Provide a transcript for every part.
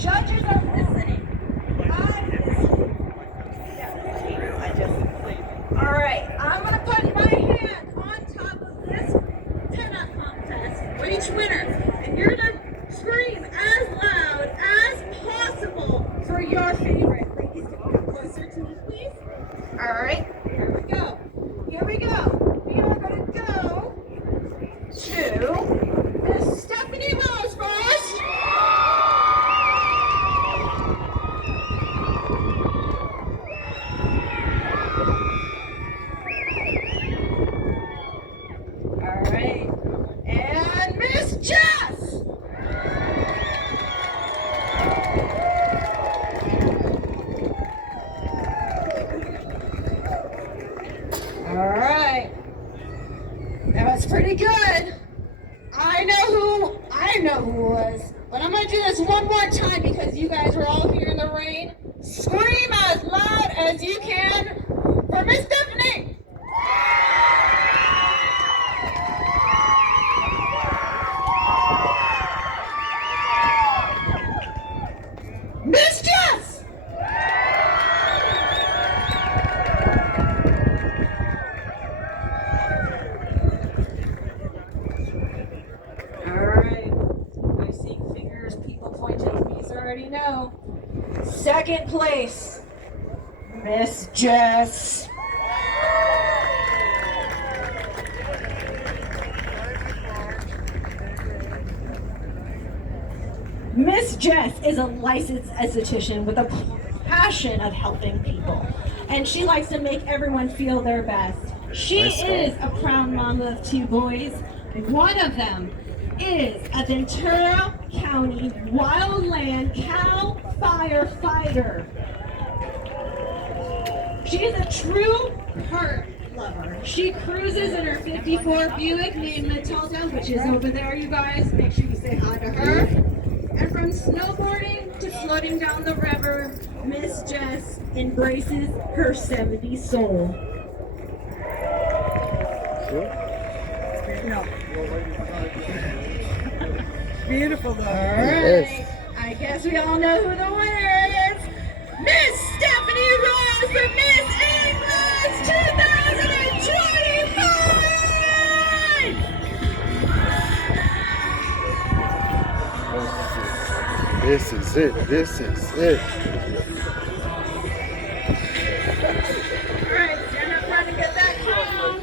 judges are listening. All right, I'm going to put my hand on top of this pinup contest for each winner. And you're going to scream as loud as possible for your favorite. Ladies, can you come closer to me, please? All right, here we go. Here we go. We are going to go to Miss Stephanie Rose first. All right. And Miss Jess. All right. That was pretty good. I know who it was, but I'm gonna do this one more time because you guys were all here in the rain. Scream as loud as you can for Miss Stephanie. Miss Jess. Alright, I see fingers, people pointing at me, so I already know. Second place, Miss Jess. Miss Jess is a licensed esthetician with a passion of helping people, and she likes to make everyone feel their best. She is a proud mom of 2 boys. One of them is a Ventura County wildland cow firefighter. She is a true heart lover. She cruises in her 54 Buick named Matilda, which is over there, you guys. Make sure you say hi to her. And from snowboarding to floating down the river, Miss Jess embraces her 70s soul. Beautiful though. All right. I guess we all know who the winner is. Miss Stephanie Rose from Miss Inglis 2025! This is it. This is it. All right, stand up front and get that crown.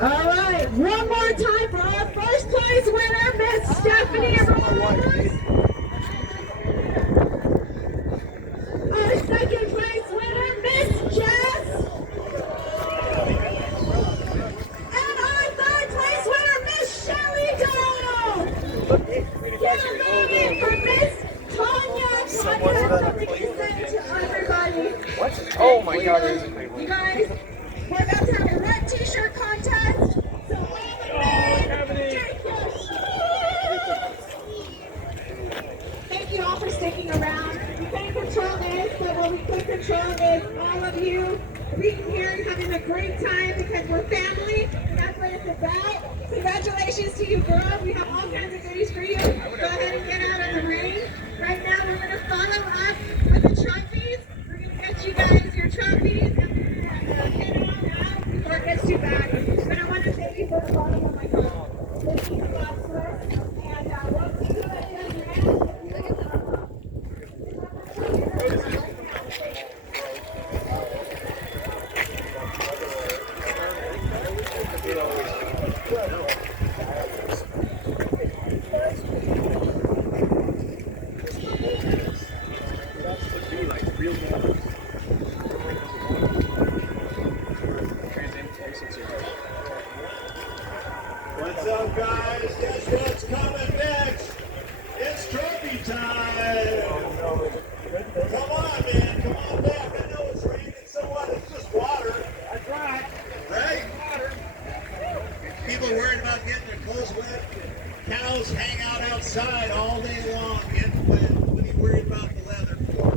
All right, one more time for our first place winner, Miss Stephanie Rose. Our second place winner, Miss Jess. And our third place winner, Miss Shelly Doe. Give a vote for Miss Tanya. Tanya represent to everybody. What? Oh my God! You guys, we're about to have a red t-shirt contest. So all the thank you all for sticking around. We can't control this, but what we could control is all of you being here and having a great time because we're family and that's what it's about. Congratulations to you girls. We have all kinds of goodies for you. Go ahead and get out of the rain. Right now we're going to follow up with the trophies. We're going to get you guys your trophies and head on out before it gets too bad. But I want to thank you for the bottom of my car. This is the last one. And we'll see you at the end. What's up, guys? Guess what's coming next? It's trophy time! Come on, man. Come on back. I know it's raining. So what? It's just water. That's right. Right? Water. People are worried about getting their clothes wet. Cows hang out outside all day long getting wet. What are you worried about the leather for?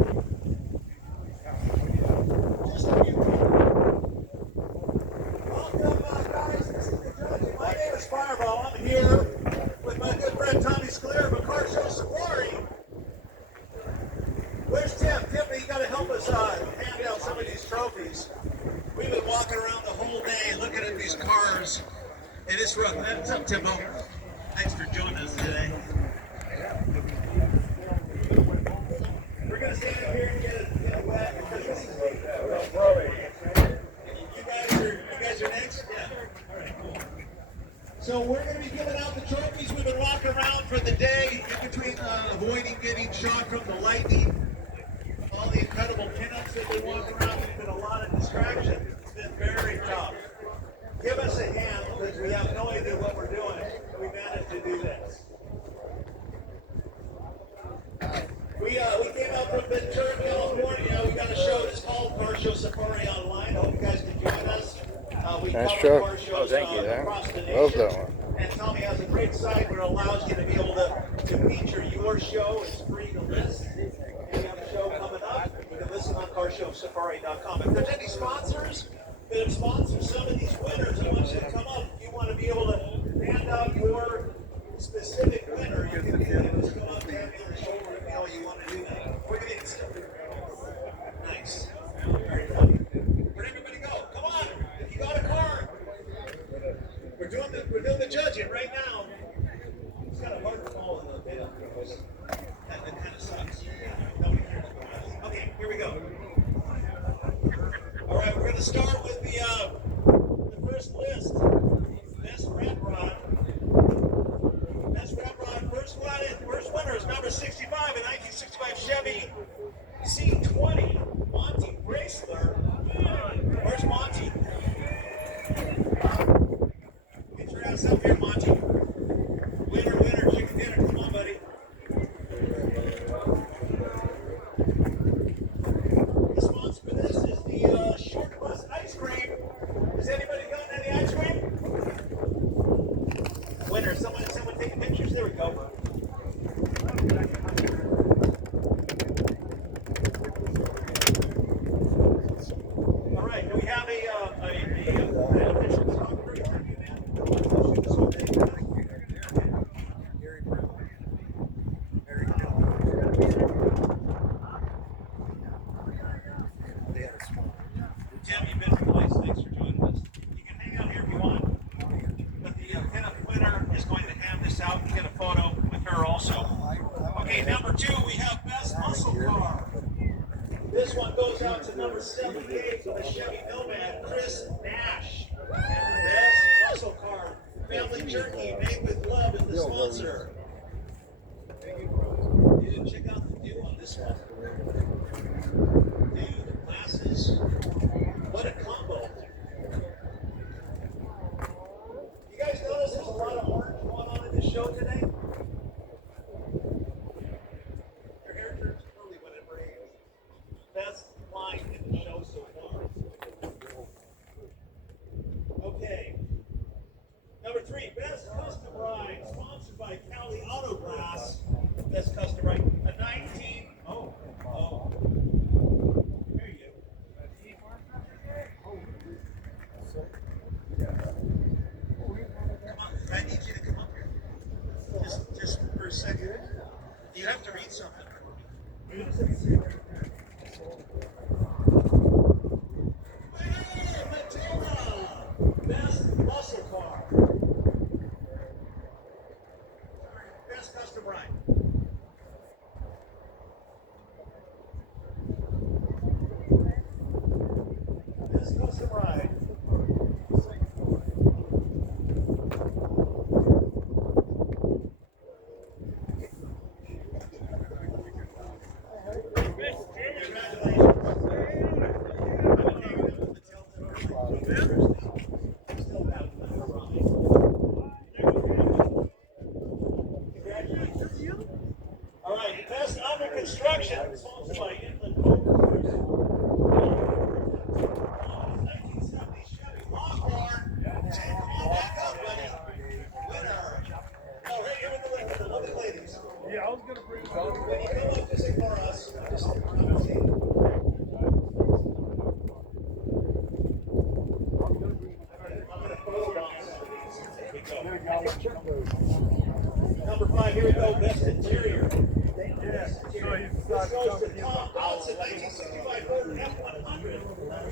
Tiffany, you got to help us hand out some of these trophies. We've been walking around the whole day looking at these cars, and it's rough. What's up, Timbo? Thanks for joining us today. We're going to stand up here and get it wet because this is you guys are next? Yeah. All right, cool. So we're going to be giving out the trophies. We've been walking around for the day in between avoiding getting shot from the lightning. All the incredible pinups that we walk around. There's been a lot of distraction. It's been very tough. Give us a hand because we have no idea what we're doing. We managed to do this. We came out from Ventura, California. We got a show that's called Car Show Safari Online. I hope you guys can join us. We Nice cover truck. car shows across the nation. Love that one. And Tommy has a great site where it allows you to be able to feature your show. It's free to list. And we have a show coming up. You can listen on carshowsafari.com. If there's any sponsors that have sponsored some of these winners, I want you to come up. If you want to be able to hand out your specific winner, you can just come up and hand me on the shoulder and tell you want to do that. We're going to still do that. Nice. Very funny. Where'd everybody go? Come on. If you got a card. We're doing the judging right now. It's kind of hard to follow a little bit. That kind of sucks. Nobody cares about us. Okay, here we go. All right, we're going to start with the first list. Best Red Rod. Best Red Rod. First winner is number 65, a 1965 Chevy C20. Monty Bracler. Where's Monty? Get your ass up here, Monty. Winner, chicken dinner. Come on, buddy. The sponsor for this is the Short Bus Ice Cream. Has anybody gotten any ice cream? Winner. Someone taking pictures? There we go. All right. Do we have a official photographer? Tim, you've been replaced. Thanks for joining us. You can hang out here if you want. But the pinup winner is going to hand this out and get a photo with her also. Okay, number 2, we have Best Muscle Car. This one goes out to number 78 with a Chevy Nomad, Chris Nash. Best Muscle Car. Family Jerky, made with love, is the sponsor. You didn't check out the view on this one. Dude, glasses. What a combo. You guys notice there's a lot of orange going on in the show today? Your hair turns curly when it rains. Best line in the show so far. Okay. Number 3, Best Custom Ride, sponsored by Cali Auto Glass. Best Custom Ride, a 19.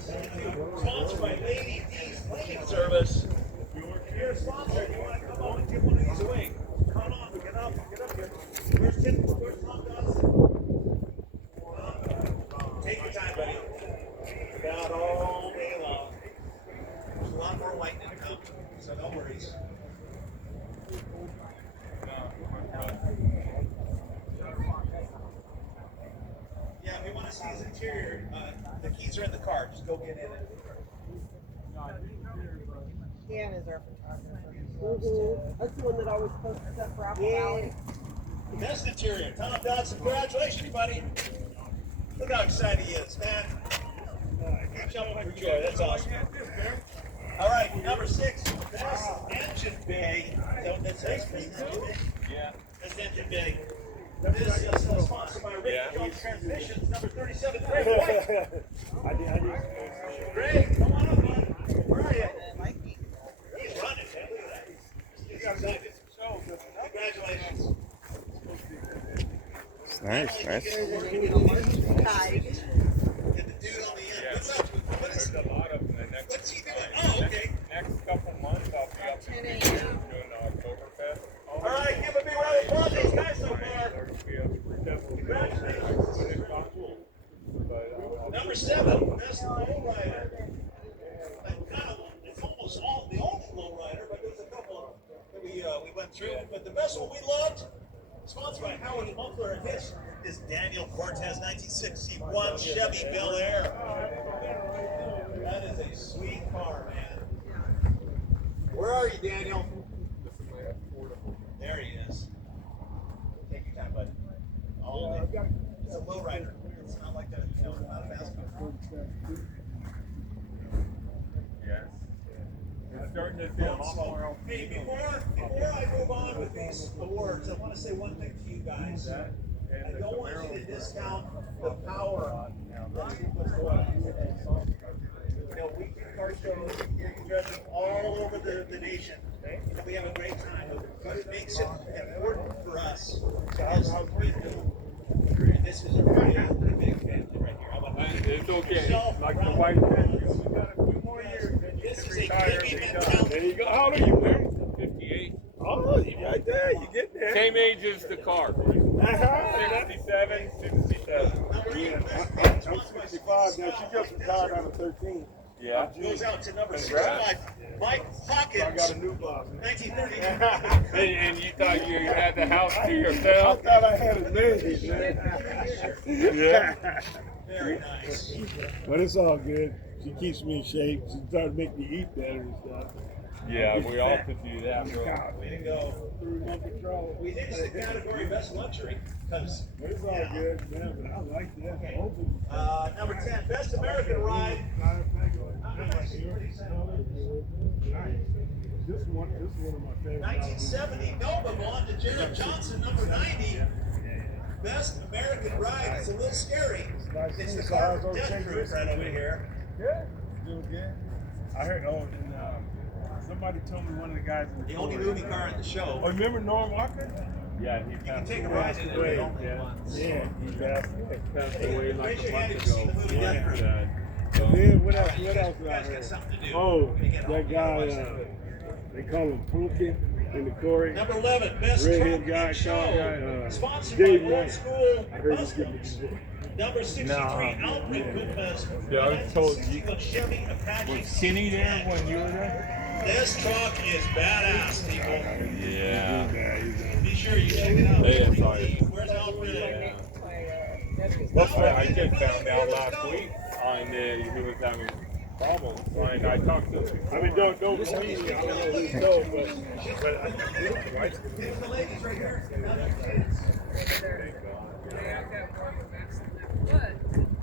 Sponsored by Lady D's Cleaning Service. You're a sponsor. You want to come on and give one of these away? Come on, get up here. Where's Tom Dawson? Take your time, buddy. Got all day long. There's a lot more lightning to come, so no worries. Yeah, if you want to see his interior, the keys are in the car. Just go get in it. Dan is our photographer. That's the one that always posts stuff for Apple Valley. Best interior. Tom Dodson, congratulations, buddy. Look how excited he is, man. Keep jumping for joy. That's awesome. All right, number 6, best engine bay. Is that what that says? Yeah. Best engine bay. This is sponsored by Rick Jones Transmissions, number 37, Greg White. Greg, come on up, man. Where are you? He's running, man. Look at that. He's excited. Congratulations. It's nice. Get the dude on the end. What's up? There's a lot of them. What's he doing? Oh, okay. Next couple months, I'll be up in Inglis doing Oktoberfest. All right, give a big round of applause to these guys so far. Congratulations. Number 7, best lowrider. It's almost all the only lowrider, but there's a couple that we went through. But the best one we loved, sponsored by Howard Muffler, and this is Daniel Cortez 1961 Chevy Bel Air. That is a sweet car, man. Where are you, Daniel? There he is. Take your time, bud. All day. It's a lowrider. It's not like a, not a fast car. Yes. It's starting to feel a lot more. Hey, before I move on with these awards, I want to say one thing to you guys. I don't want you to discount the power that's going on today. You know, we do car shows, judges all over the nation, and we have a great time. But it makes it important for us as we do. And this is a really big family right here. How about that? It's okay. Like the wife said, we got a few more years. Then you This can is a retire. giving mentality. There you go. How old are you, man? 58. Oh, you right there. You get there. Same age as the car. 67, 67. I'm 65 now. She just retired out of 13. Yeah. Goes out to number 65, Mike Hawkins. I got a new boss. 1932. And you thought you had the house to I yourself? thought I had a name, man. Yeah. Very nice. But it's all good. She keeps me in shape. She started to make me eat better and stuff. Yeah, we all could do that, bro. Way to go. We think it's the category best luxury because It's all good, man. But I like that. Okay. Number 10, best American ride. This is one of my favorites. 1970 Nova belonged to Jared Johnson. Number 90, best American ride. It's a little scary. It's the car from Death Cruise right over here. Good. Doing good. I heard, and somebody told me one of the guys in The only movie car in the show. Oh, remember Norm Walker? Yeah, he You can passed take a away. ride in it, but only once. Yeah, he passed away. Passed away like Raise a your hand month if you've seen the ago. movie Death Cruise. And then what else? You What guys, else? you guys got something to do. Oh, When you get home, that you gotta guy. watch that. They call him Pumpkin in the Corey. Number 11, best Redhead truck guy, and show. tall guy, Sponsored Dave by Old Knight. School I heard he's Customs. getting Number 63, Alfred Gutman's Yeah, I was told you- 1961 Chevy Apache. Was Kenny there when you were there? This truck is badass, people. Yeah. Be sure you check it out. Yeah, sorry. Where's Alfred? That's what I just found out last week. And he was having problems. And I talked to him. I mean, don't believe me. I don't know who he told, but I think Here's the ladies right here.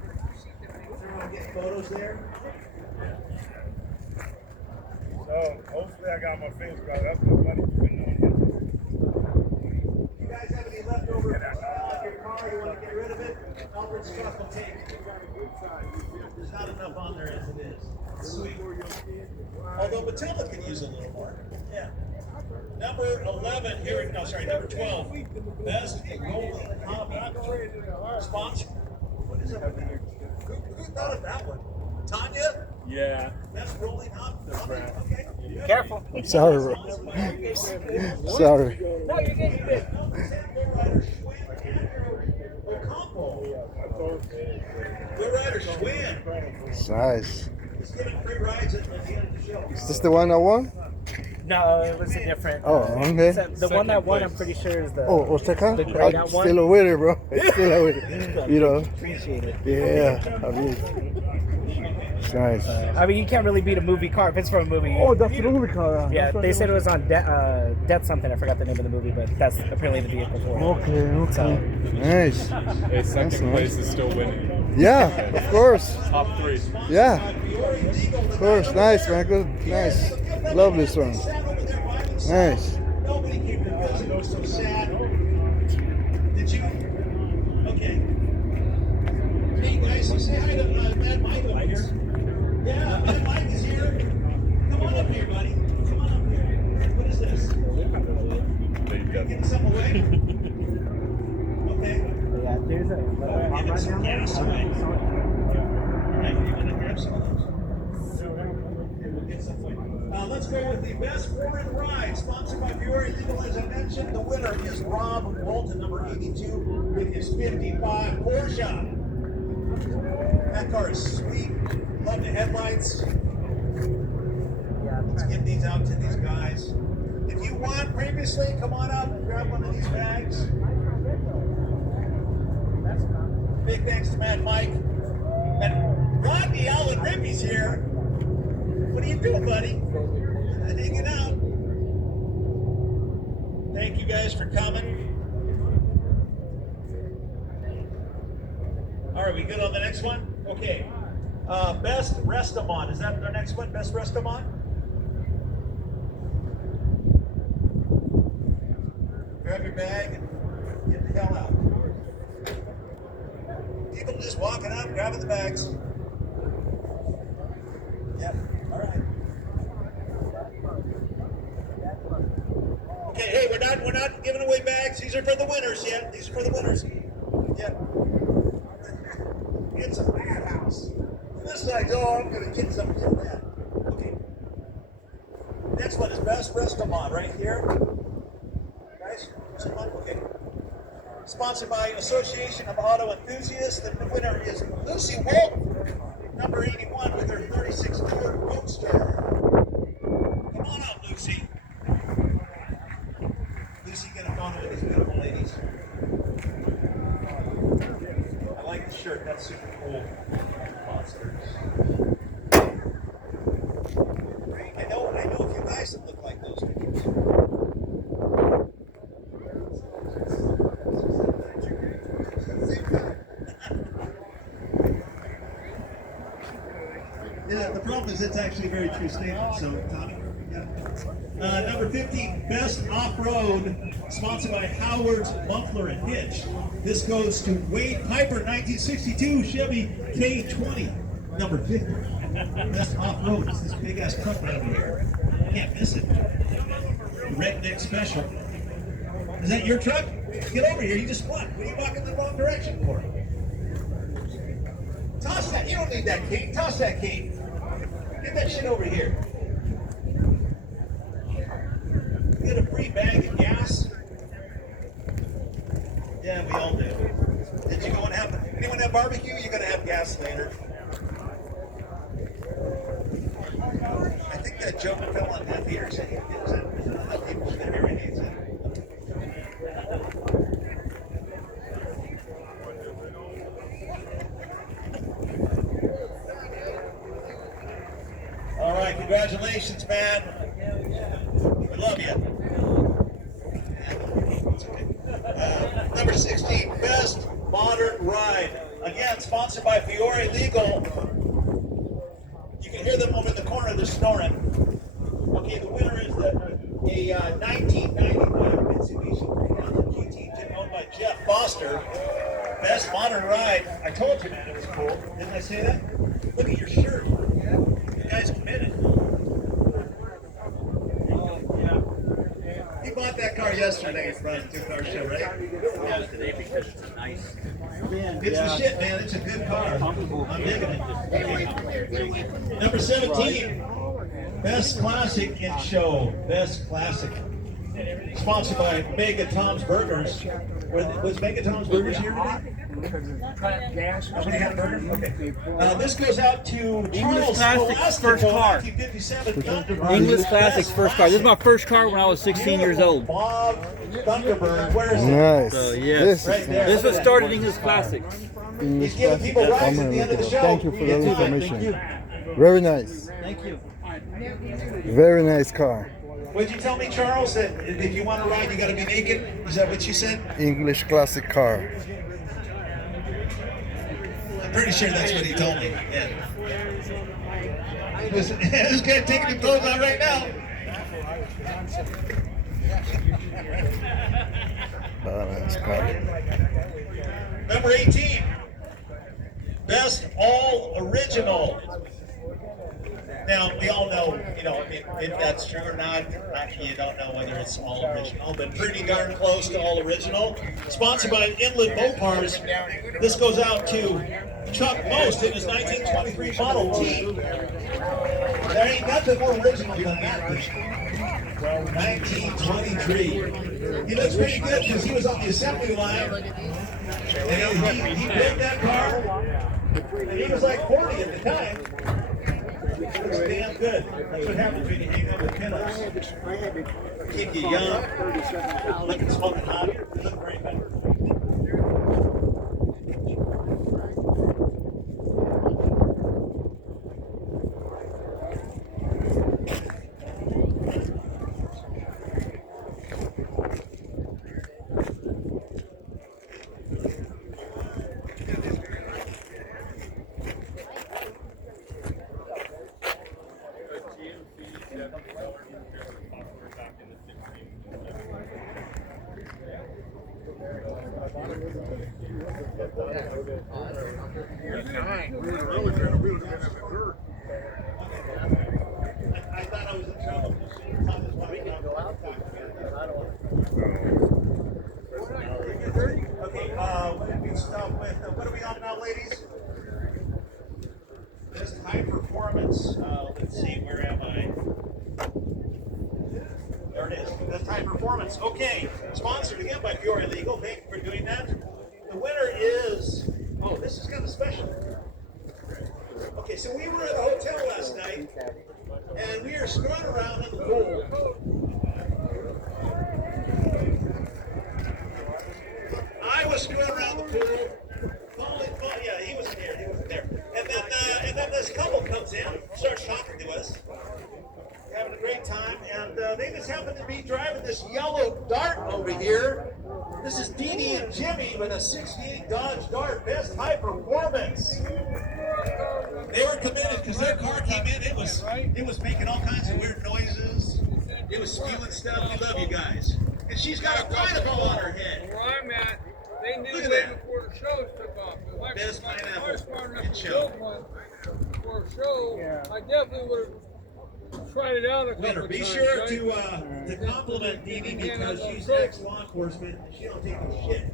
Everyone get photos there. so hopefully I got my face right. That's my buddy. You guys have any leftover on your car? You want to get rid of it? Alfred's truck will take it. There's not enough on there as it is. Sweet. Although Matilda could use a little more. Yeah. Number 11 here. No, sorry, number 12. Best Golden Hobby sponsor. What is that? Who thought of that one? Tanya? Yeah. That's rolling up. That's right. Okay. Careful. I'm sorry, bro. Sorry. No, you're good. You're good. Good rider, Schwinn. It's nice. He's giving free rides at the end of the show. Is this the one I won? No, it was a different. Oh, okay. The one that won, I'm pretty sure, is the. Oh, Osaka? The grayed out I'm one? still a winner, bro. Still a winner. You know. Appreciate it. Yeah. I mean, it's nice. I mean, you can't really beat a movie car if it's from a movie. Oh, that's the movie car. Yeah, they said it was on Death something. I forgot the name of the movie, but that's apparently the vehicle for it. Okay, okay. So, Nice. Hey, second That's place nice. is still winning. Yeah, of course. Top 3. Yeah. Of course. Nice, man. Good. Nice. Love this one. Nice. Nobody came to visit. It was so sad. Did you? Okay. Hey guys, say hi to Mad Mike over here. Yeah, Mad Mike is here. Come on up here, buddy. Come on up here. What is this? Getting something away? Okay. yeah, there's a. Giving some gas away. Alright, you want to grab some of those? We'll get some away. Let's go with the best foreign ride, sponsored by Fiore Legal. As I mentioned, the winner is Rob Walton, number 82, with his 55 Porsche. That car is sweet. Love the headlights. Let's give these out to these guys. If you won previously, come on up and grab one of these bags. Big thanks to Mad Mike. And Rodney Allen Rippy's here. What are you doing, buddy? Hanging out. Thank you guys for coming. All right, we good on the next one? Okay. Best Restamon. Is that our next one? Best Restamon? Grab your bag and get the hell out. People just walking up, grabbing the bags. Yep. All right. Okay, hey, we're not giving away bags. These are for the winners yet. These are for the winners. Yep. It's a madhouse. This side, oh, I'm gonna get something in that. Okay. Next one is Best Restamon right here. Guys, Restamon, okay. Sponsored by Association of Auto Enthusiasts. The winner is Lucy Walton, number 81, with her 36 Ford Roadster. Come on up, Lucy. Lucy, get a photo with these beautiful ladies. I like the shirt. That's super cool. Monsters. I know a few guys that look like those pictures. Yeah, the problem is it's actually a very true statement. So, Tommy, yeah. Number 50, Best Off-Road, sponsored by Howard's Muffler and Hitch. This goes to Wade Piper, 1962 Chevy K20. Number 50. Best Off-Road is this big-ass truck right over here. Can't miss it. Redneck Special. Is that your truck? Get over here. You just what? What are you walking the wrong direction for? Toss that. You don't need that cane. Toss that cane. Get that shit over here. Get a free bag of gas. Yeah, we all do. Did you go and have, anyone have barbecue? You're going to have gas later. I think that joke fell on deaf ears. There's enough people with their hearing aids in. All right, congratulations, man. We love you. Number 16, Best Modern Ride. Again, sponsored by Fiore Legal. You can hear them over in the corner, they're snoring. Okay, the winner is a 1995 Mitsubishi 3000 GT owned by Jeff Foster. Best Modern Ride. I told you, man, it was cool. Didn't I say that? Look at your shirt. The guy's committed. He bought that car car yesterday, brought it to a car show, right? Yeah, today because it's nice. It's the shit, man. It's a good car. I'm digging it. Number 17, Best Classic in Show. Best Classic. Sponsored by Mega Tom's Burgers. Was Mega Tom's Burgers here today? Nobody had a burger? Okay. This goes out to Charles Classic's first car. 1957 Thunderbird. English Classic's first car. This is my first car when I was 16 years old. Bob Thunderbird. Where is it? Nice. So, yes. Right there. This was started English Classics. English He's giving classic. people rides I'm at gonna the end look of it the up. show. Thank you for that information. Thank you. Very nice. Thank you. Very nice car. Would you tell me, Charles, that if you want to ride, you got to be naked? Is that what you said? English classic car. I'm pretty sure that's what he told me. Yeah. This guy taking the clothes out right now. Badass car. Number 18, Best All Original. Now, we all know, you know, if that's true or not, you don't know whether it's all original, but pretty darn close to all original. Sponsored by Inland Mopars. This goes out to Chuck Most in his 1923 Model T. There ain't nothing more original than that thing. 1923. He looks pretty good because he was on the assembly line. And he built that car. And he was like 40 at the time. Looks damn good. That's what happens when you hang out with pinups. Keep you young. Looking smoking hot. Look very good. I thought I was in trouble. Okay, what did we stop with? What are we on now, ladies? This high performance. Let's see, where am I? There it is. That's high performance. Okay, sponsored again by Peoria Legal. Thank you for doing that. The winner is. Oh, this is kind of special. Okay, so we were at a hotel last night, and we were screwing around in the pool. I was screwing around the pool. Yeah, he wasn't here. He wasn't there. And then this couple comes in, starts talking to us, having a great time, and they just happened to be driving this yellow Dart over here. This is Dee Dee and Jimmy with a '68 Dodge Dart, best high performance. They were committed because their car came in. It was making all kinds of weird noises. It was spewing stuff. We love you guys. And she's got a pineapple on her head. Where I'm at, they knew Look at way that. before the show took off. Best pineapple in in show. For a show, I definitely would have tried it out a couple Winner, of be times. sure right? to compliment Dee Dee because she's ex-law enforcement and she don't take a shit.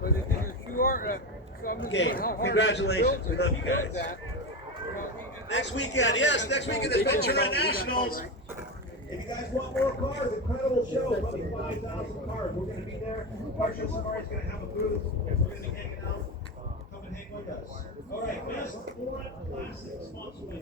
But if you aren't, I'm just Okay, saying how hard congratulations. it's We built love you to build guys. that. Next weekend, yes, next weekend is Ventura Nationals. If you guys want more cars, incredible show, probably 5,000 cars. We're going to be there. Marshall Samari's going to have a booth. We're going to be hanging out. Come and hang with us. All right, best foreign classic sponsored by